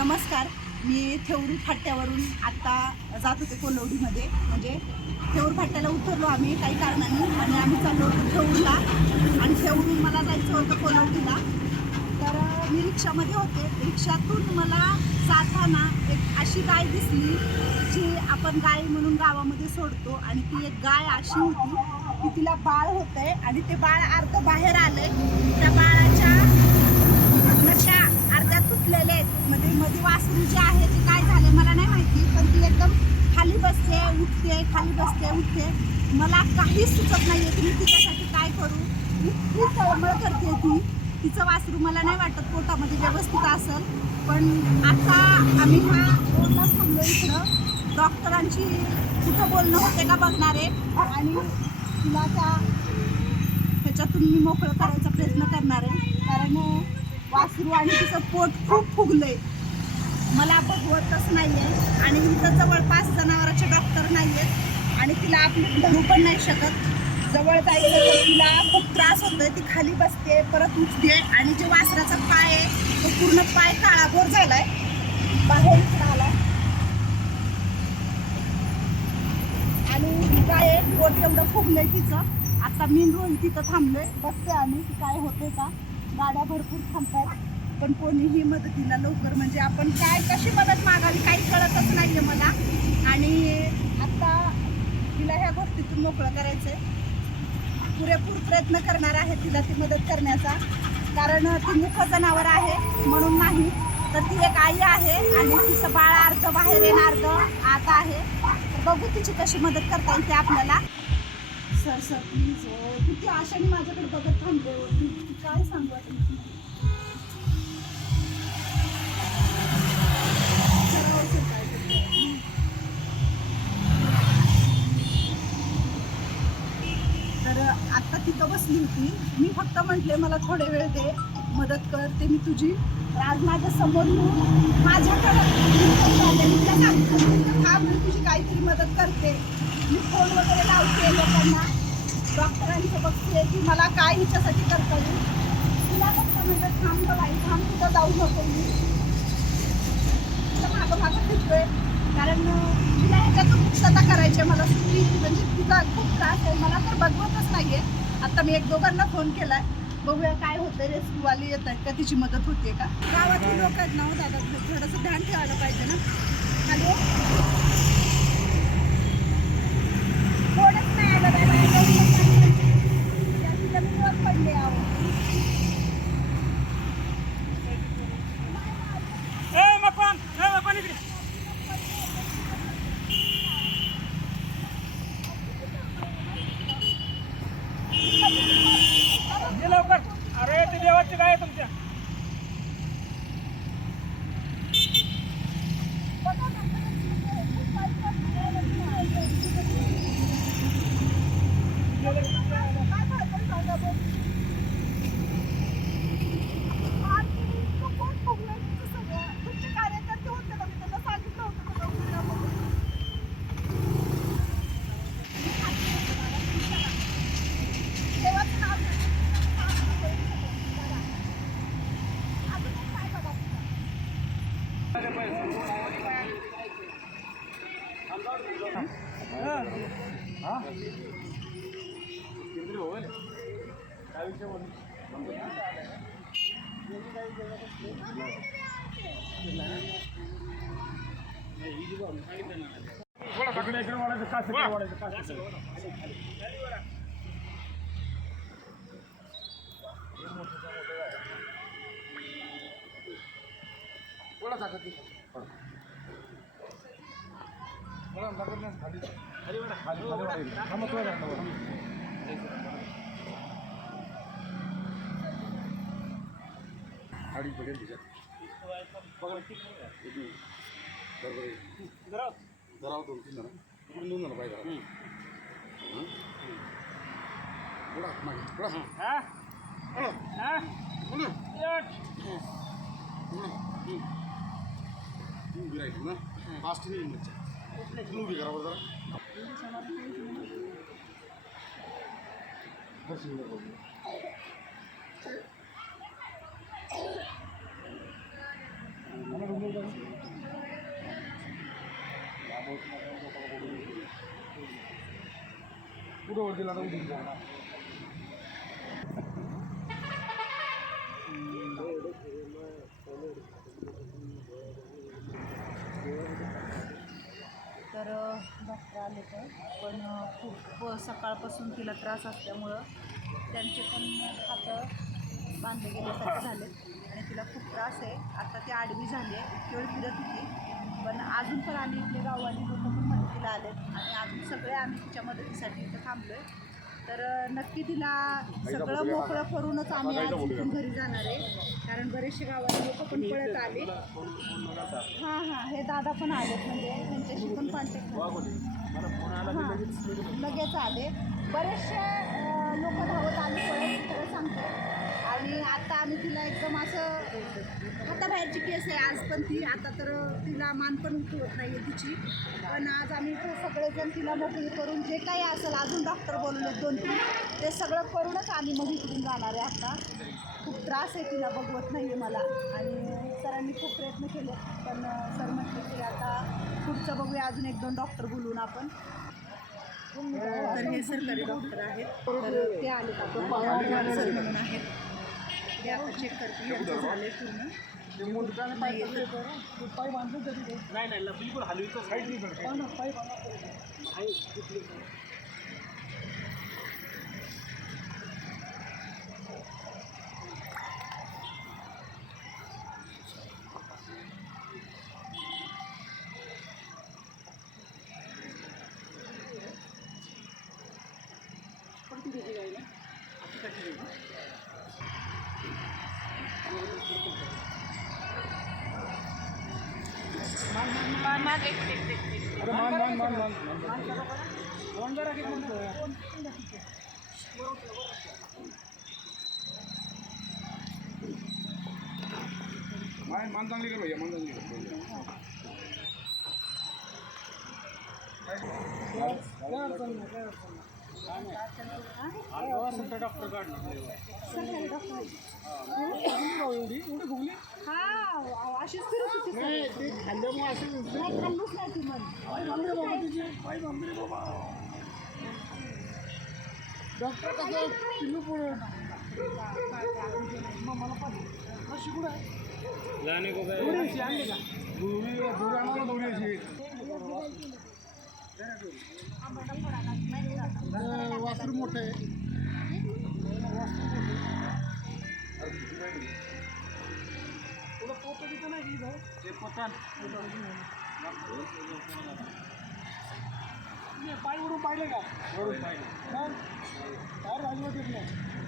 नमस्कार. मी थेऊर फाट्यावरून आत्ता जात होते कोलवडीमध्ये म्हणजे थेऊर फाट्याला उतरलो आम्ही काही कारणाने आणि आम्ही चाललो होतो थेऊरला. आणि थेऊरून मला जायचं होतं कोलवडीला तर मी रिक्षामध्ये होते. रिक्षातून मला जाताना एक अशी गाय दिसली जी आपण गाय म्हणून गावामध्ये सोडतो. आणि ती एक गाय अशी होती की तिला बाळ होतंय आणि ते बाळ अर्ध बाहेर आलंय. त्या बाळाच्या अर्ध्या आहेत. म्हणजे मध्ये वासरू जे आहे ते काय झाले मला नाही माहिती पण ती एकदम खाली बसते उठते खाली बसते उठते. मला काहीच सुचत नाही आहे की मी तिच्यासाठी काय करू. इतकी तळमळ करते ती. तिचं वासरू मला नाही वाटत पोटामध्ये व्यवस्थित असेल. पण आता आम्ही ह्या रोडला थांबलो इकडं. डॉक्टरांची कुठं बोलणं होते का बघणार. आहे आणि तिला त्या ह्याच्यातून मी मोकळं करायचा प्रयत्न करणार आहे. कारण वासरू आणि तिचं पोट खूप फुगलंय. मला बघवतच नाही आहे आणि इथं जवळपास जनावरांचे डॉक्टर नाही आहेत आणि तिला आपण धरू पण नाही शकत. जवळ जायचं तर तिला खूप त्रास होतोय. ती खाली बसते परत उठते आणि जे वासराचा पाय आहे तो पूर्ण पाय काळाभोर झालाय. बाहेर इकडं आलाय. आणि काय आहे, पोट एवढं फुगलंय तिचं. आता मी रोज तिथं थांबलोय. बघते आम्ही. काय होते का? गाड्या भरपूर थांबतात पण कोणीही मदतीला लवकर म्हणजे आपण काय कशी मदत मागावी काही कळतच नाही आहे मला. आणि आत्ता तिला ह्या गोष्टीतून मोकळं करायचं आहे पुरेपूर प्रयत्न करणार आहे तिला ती मदत करण्याचा. कारण ती मुख जनावर आहे म्हणून नाही तर ती एक आई आहे आणि तिचं बाळ अर्ध बाहेर येणार अर्ध आत आहे. तर बघू तिची कशी मदत करता येईल आपल्याला. सर सर प्लीज किती आशाने माझ्याकडे बघत थांबले हो. काय सांगू आता तर आत्ता तिथं बसली होती. मी फक्त म्हटले मला थोडे वेळ दे मदत कर ते मी तुझी. आज माझ्यासमोर माझ्याकडे तुझी काहीतरी मदत करते. मी फोन वगैरे लावते लोकांना. डॉक्टरांचं बघते की मला काय हिच्यासाठी करता येईल. तिला फक्त म्हणजे थांब बाई थांब तिथं जाऊ नको मी. तिच्या मागं मागं फिरतोय. कारण तिला ह्याच्यातून मुक्तता करायची आहे मला सुट्टी. म्हणजे तिचा खूप त्रास आहे. मला तर बघवतच आहे आता मी एक दोघांना फोन केलाय. बघूया काय होतंय. रेस्क्यूवाली येत आहेत का? तिची मदत होते का? गावातली लोक आहेत ना हो दादा? थोडंसं ध्यान ठेवायला पाहिजे ना. हॅलो कोणच नाही आलं बाई, बाई, लवकर सांग. त्या तिच्या जमिनीवर पडले आहो ए मकवान ए मकवान इकडे ये लवकर अरे ते देवाची काय आहे तुमच्या इकडे इकडे वाढायचं का इकडे वाढायचं का इकडे. थांबा, थोडं थांबा, थांबा. गाडी पकड़ती सर धराव तो ఇప్పుడు నువ్వు నలభై కూడా కూడా రైట్ ఫాస్ట్గా వచ్చా నువ్వు దిగరా బజార్ পুরো ওর জেলাটা উঠে तिला त्रास असल्यामुळं त्यांचे पण हात बांधले गेल्यासारखे झाले. आणि तिला खूप त्रास आहे. आता ती आडवी झाली आहे. इतकी वेळ फिरत होती. पण अजून पण आम्ही इथले गाववाली लोक पण मदतीला आलेत. आणि अजून सगळे आम्ही तिच्या मदतीसाठी इथं थांबलो आहे तर नक्की तिला सगळं मोकळं करूनच आम्ही आज इथून घरी जाणार आहे. कारण बरेचसे गावातले लोक पण पळत आले. हां हां. हे दादा पण आलेत. म्हणजे त्यांच्याशी पण कॉन्टॅक्ट हां. लगेच आले. बरेचसे लोक धावत आले पळत खरं सांगतो. आणि आता आम्ही तिला एकदम असं हाताबाहेरची केस आहे आज पण ती आता तर तिला मान पण होत नाही आहे तिची. पण आज आम्ही सगळेजण तिला मोकळी करून जे काही असेल अजून डॉक्टर बोलवले दोन तीन ते सगळं करूनच आम्ही मग इकडून जाणार आहे आता. खूप त्रास आहे तिला बघवत नाही आहे मला. आणि सरांनी खूप प्रयत्न केले पण सर म्हटले की आता पुढचं बघूया अजून एक दोन डॉक्टर बोलून आपण. तर हे सरकारी डॉक्टर आहेत. तर ते आले म्हणून आहेत ते आता चेक करते. यांचं झाले पूर्ण. नाही आहे तर. नाही नाही की कोणतं मान मान चांगली कर भैया मान चांगली कर डॉक्टर काढणार. एवढी एवढी भुगली हा अशीच फिरत होती सर. नाही ते खाल्ल्यामुळे असं नाही खाल्लीच नाही ती मग पाय बांधले बाबा तिचे पाय बांधले बाबा डॉक्टर कसं पिल्लू पुढे मग मला पाहिजे कशी कुठं आहे थोडीशी आणली का धुळी धुळी आणायला पाय वरून पाहिले का? वरून पाहिजे मग काय राजवट येत नाही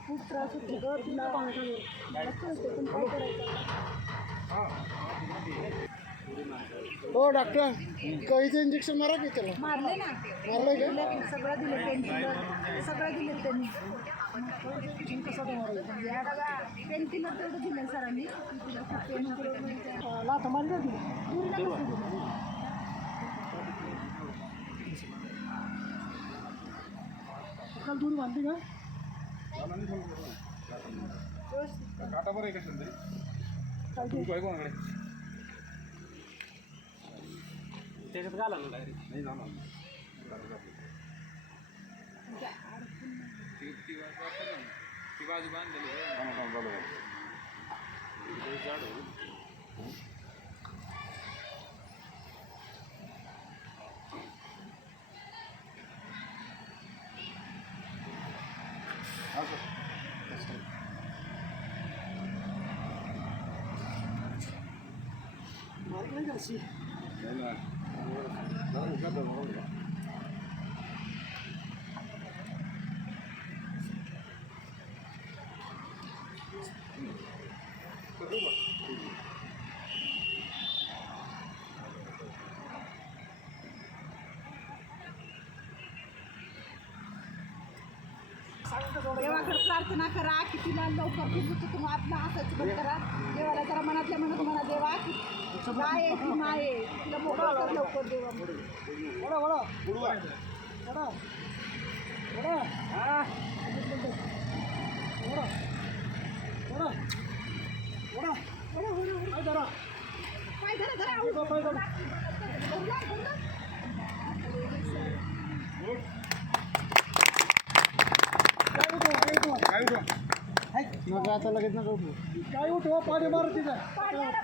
खूप त्रास होतो ग तिला हो डॉक्टर कळीचं इंजेक्शन मारा की त्याला? मारले ना. मारलंय का? दिलं सगळं दिलं किलर सगळं दिलं त्यांनी. कसं तो मारायचा पेन किलर तेवढं दिलं सरांनी पेन मारली होती पूर्ण काल दूर का काटा बरं आहे का काय कोणाकडे त्याच्यात घाला ना डायरेक्ट नाही जाणार ती बाजू बांधलेली आहे जाणार, जाणार, जाणार, जाणार. ते झाड आहे. असं. मारली नाही का अशी देवाकडे प्रार्थना करा की तिला लवकर तुम्ही तुम्ही. आपलं हसायचं बंद करा. देवाला जरा मनातल्या मनात म्हणा देवा की काय आहे ती माय? आहे तिला मोकळं कर लवकर देवा. वडा बुडवा वडा वडा हा. वडा वडा वडा काय जरा. पाय धरा धरा उभा पाय धरा. बोला, बोला. काय उठवा काय उठवा काय नका आता लगेच नका उठू काय उठवा पाणी मार तिथं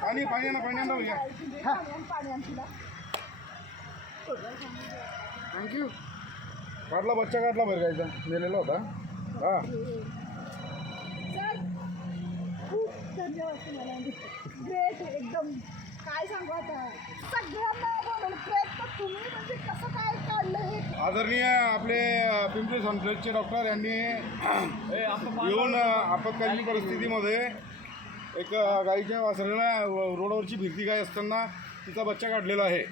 पाणी पाणी ना पाणी आणा या थँक्यू काढला बच्चा काढला बरं गायचा नेलेला होता हा खूप धन्यवाद तुम्हाला ग्रेट एकदम काय सांगू आता सगळ्यांना प्रयत्न तुम्ही म्हणजे कसं काय आदरणीय आपले पिंपरी सनप्लेसचे डॉक्टर यांनी येऊन आपत्कालीन परिस्थितीमध्ये एक गाईच्या वासरेला रोडवरची भीती गाय असताना तिचा बच्चा काढलेला आहे.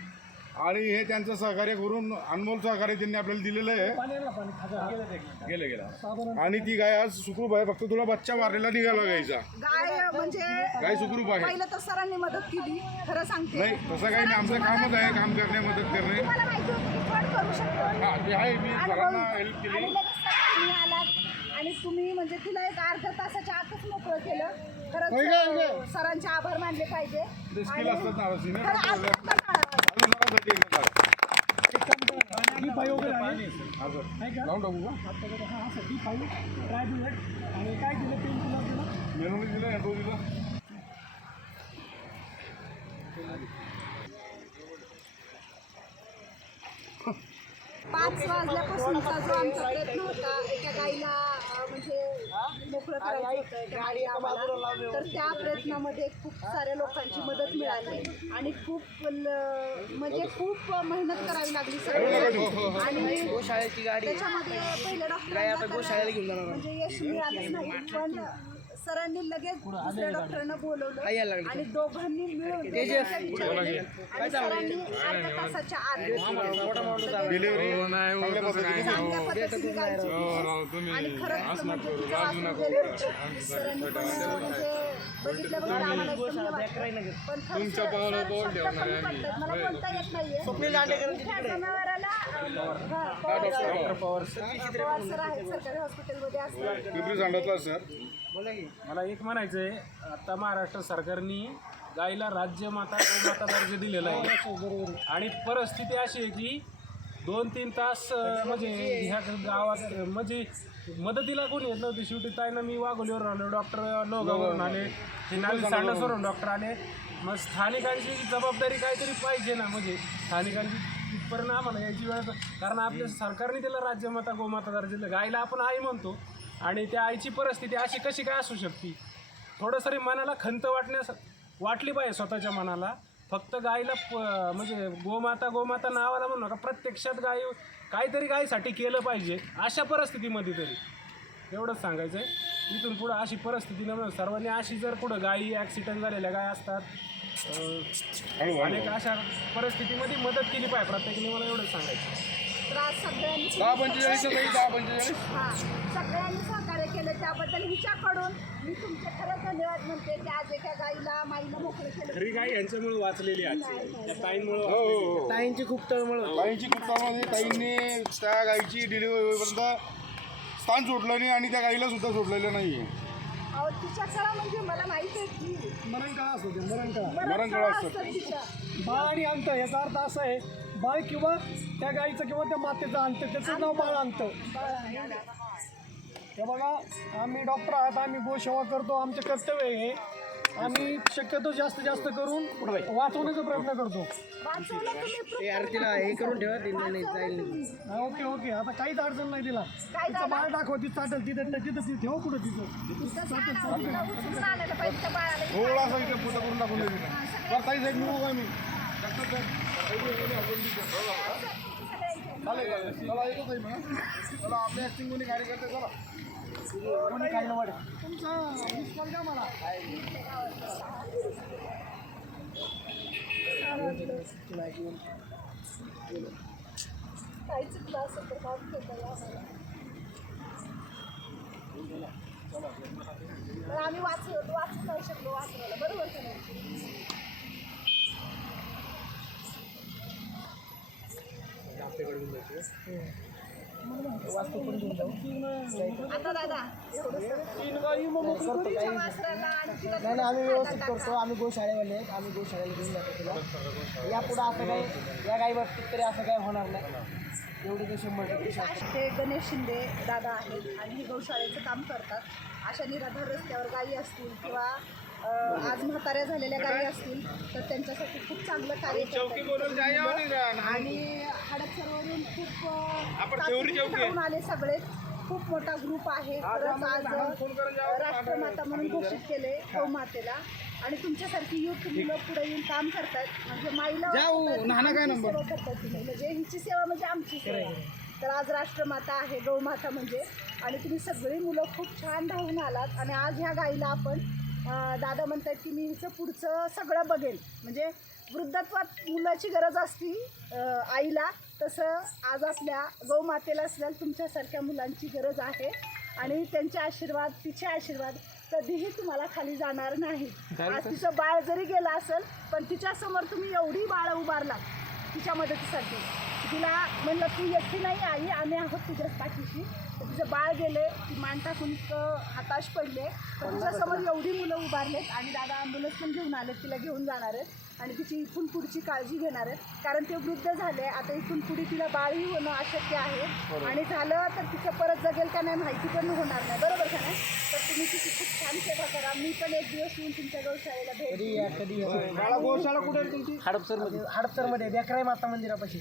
आणि हे त्यांचं सहकार्य करून अनमोल सहकार्य त्यांनी आपल्याला दिलेलं आहे. गेलं गेलं. आणि ती गाय आज सुखरूप आहे. फक्त तुला बच्चा मारलेला निघाला गायचा. गाय म्हणजे गाय सुखरूप आहे. पहिलं तर सरांनी मदत केली खरं सांगते. नाही तसं काही नाही. आमचं कामच आहे काम करणे मदत करणे. हा ते आहे. मी सरांना हेल्प केली. आणि तुम्ही म्हणजे तिला एक अर्ध्या तासाच्या आतच मोकळं केलं. खरंच सरांचे आभार मानले पाहिजे ते skill आणि- असतात ना, senior खरं आज डॉक्टर आता काढा. अजून सरांसाठी एकदा काढ. एक काम करा ही पाय वगैरे आहे का लावून टाकू का आता बघा असं ही पाय ट्राय बुलेट आणि काय दिलं पेन किलर दिलं मेनूने दिलं एंडो दिलं पाच वाजल्यापासूनचा जो आमचा प्रयत्न होता एका गाईला मोकळं करायचं. तर त्या प्रयत्नामध्ये खूप साऱ्या लोकांची मदत मिळाली. आणि खूप म्हणजे खूप मेहनत करावी लागली सगळ्यांना. आणि गोशाळेची गाडी. त्याच्यामध्ये पहिल्या डॉक्टरांना म्हणजे यश मिळालंच नाही पण सरांनी लगेच दुसऱ्या डॉक्टरांना बोलवलं आणि दोघांनी मिळून दोघांच्या आणि सरांनी अर्ध्या तासाच्या आत डिलिव्हरी चांगल्या पद्धतीने चांगल्या पद्धतीने गायची. आणि खरंच म्हणजे तिचं वाचून गेलं. सरांनी पण म्हणजे बघितल्याबरोबर आम्हाला एकदम हे वाटलं. पण खरंच सर- सर शब्द कमी पडतात. मला बोलता येत नाहीये. मोठ्या जनावराला, हा, पवार सर. पवार सर. आहेत सरकारी हॉस्पिटलमध्ये असतात. पिंपरी सांडतला सर. मला एक म्हणायचं आहे आता महाराष्ट्र सरकारने गायीला राज्यमाता गोमाता दर्जा दिलेला आहे. आणि परिस्थिती अशी आहे की दोन तीन तास अं, म्हणजे ह्या गावात म्हणजे मदतीला कोणी येत नव्हती. शेवटी ताईनं मी वाघोलीवरून आलो डॉक्टर लोगावरून आले ते नावी सांडसवरून डॉक्टर आले. मग स्थानिकांची जबाबदारी काहीतरी पाहिजे ना म्हणजे स्थानिकांची तिथपर्यंत आम्हाला यायची वेळ कारण आपल्या सरकारने त्याला राज्यमाता गोमाता दर्जा दिला. गायला आपण आई म्हणतो आणि त्या आईची परिस्थिती अशी कशी काय असू शकते? थोडं तरी मनाला खंत वाटण्यास वाटली पाहिजे स्वतःच्या मनाला. फक्त गायीला प म्हणजे गोमाता गोमाता नावाला म्हणू नका प्रत्यक्षात गाय काहीतरी गायीसाठी केलं पाहिजे अशा परिस्थितीमध्ये तरी. एवढंच सांगायचं आहे इथून पुढं अशी परिस्थिती न सर्वांनी अशी जर पुढं गायी ॲक्सिडेंट झालेल्या गाय असतात अनेक अशा परिस्थितीमध्ये मदत केली पाहिजे. प्रत्येकाने मला एवढंच सांगायचं त्रास सगळ्यांनी दहा पंचेचाळीस दहा पंचेचाळीस हा. त्याबद्दल हिच्याकडून मी तुमचे खरंच धन्यवाद म्हणते की आज एका गाईला माईला मोकळं केलं. खरी गाय यांच्यामुळे वाचलेली आज. त्या ताईंमुळे हो हो हो. ताईंची खूप तळमळ कुत्तामध्ये ताईंनी त्या गाईची डिलिव्हरी होईपर्यंत स्थान सोडलं नाही आणि त्या गाईला सुद्धा सोडलेलं नाही अहो तिच्या कळा म्हणजे मला माहिती आहे की मरण काळ असू दे मरण काळ बरंच मरण कळा कळा असतात तिच्या बाळ आणि अंत याचा अर्थ असा आहे बाळ किंवा त्या गाईचं किंवा त्या मातेचं अंत त्याचं नाव बाळ अंत. हे बघा आम्ही डॉक्टर आहात आम्ही गोसेवा करतो आमचे कर्तव्य आहे हे. आम्ही शक्यतो जास्तीत जास्त करून वाचवण्याचा प्रयत्न करतो. हे करून ठेवा ते नाही नाही, जाईल नाही. हा, ओके ओके. आता काहीच अडचण नाही तिला. तिचं बाळ दाखव ती चाटेल तिथं तिथं ती ठेव कुठं तिथं तिचं झाड चालेल चालेल. चला येतो ताई मग चला आपल्या ऍक्टिंग कोणी कार्यकर्ते चला तुमचा मिस कॉल द्या मला. काही चुकलं तर आम्ही वाचलो वाचू नाही शकलो वाचवायला बरोबर नाही. नाही आम्ही व्यवस्थित करतो. आम्ही गोशाळेवाले आहेत. आम्ही गोशाळेला घेऊन जातो तुला. यापुढं असं काही या काही बाबतीत तरी असं काही होणार नाही. एवढी तर शंभर टक्के. ते गणेश शिंदे दादा आहेत आणि हे गौशाळेचं काम करतात. अशा निराधार रस्त्यावर गायी असतील किंवा आज म्हाताऱ्या झालेल्या गायी असतील तर त्यांच्यासाठी खूप चांगलं कार्य करतात. आणि हडपसरवरून खूप धावून आले सगळे. खूप मोठा ग्रुप आहे. खरंच आज राष्ट्रमाता म्हणून घोषित केले गौमातेला आणि तुमच्यासारखी युथ मुलं पुढे येऊन काम करतात. म्हणजे माईला आमची सेवा करतात तुम्ही म्हणजे हिची सेवा म्हणजे आमची सेवा. तर आज राष्ट्रमाता आहे गौमाता म्हणजे. आणि तुम्ही सगळी मुलं खूप छान धावून आलात. आणि आज ह्या गाईला आपण दादा म्हणतात की मी हिचं पुढचं सगळं बघेल म्हणजे वृद्धत्वात मुलाची गरज असती आईला तसं आज आपल्या गौमातेला असलेल्या तुमच्यासारख्या मुलांची गरज आहे. आणि त्यांचे आशीर्वाद तिचे आशीर्वाद कधीही तुम्हाला खाली जाणार नाही. आज तिचं बाळ जरी गेलं असेल पण तिच्यासमोर तुम्ही एवढी बाळं उभारलात तिच्या मदतीसाठी. तिला म्हणलं तू एकटी नाही आई आम्ही आहोत तुझ्याच पाठीशी. तुझं तिचं बाळ गेले ती मान टाकून हाताश पडले. तर तुझ्यासमोर एवढी मुलं उभारलेत आणि दादा ॲम्ब्युलन्स पण घेऊन आलेत तिला घेऊन जाणार आहेत. आणि तिची इथून पुढची काळजी घेणार आहेत. कारण ते वृद्ध झाले आता इथून पुढे तिला बाळही होणं अशक्य आहे. आणि झालं तर तिचं परत जगेल का नाही माहिती पण होणार नाही. बरोबर का नाही? तर तुम्ही तिची खूप छान सेवा करा. मी पण एक दिवस येऊन तुमच्या गौशाळेला भेट गोशाळा कुठे आहे तुमची? हडपसरमध्ये. हडपसरमध्ये बेकराई माता मंदिरापाशी.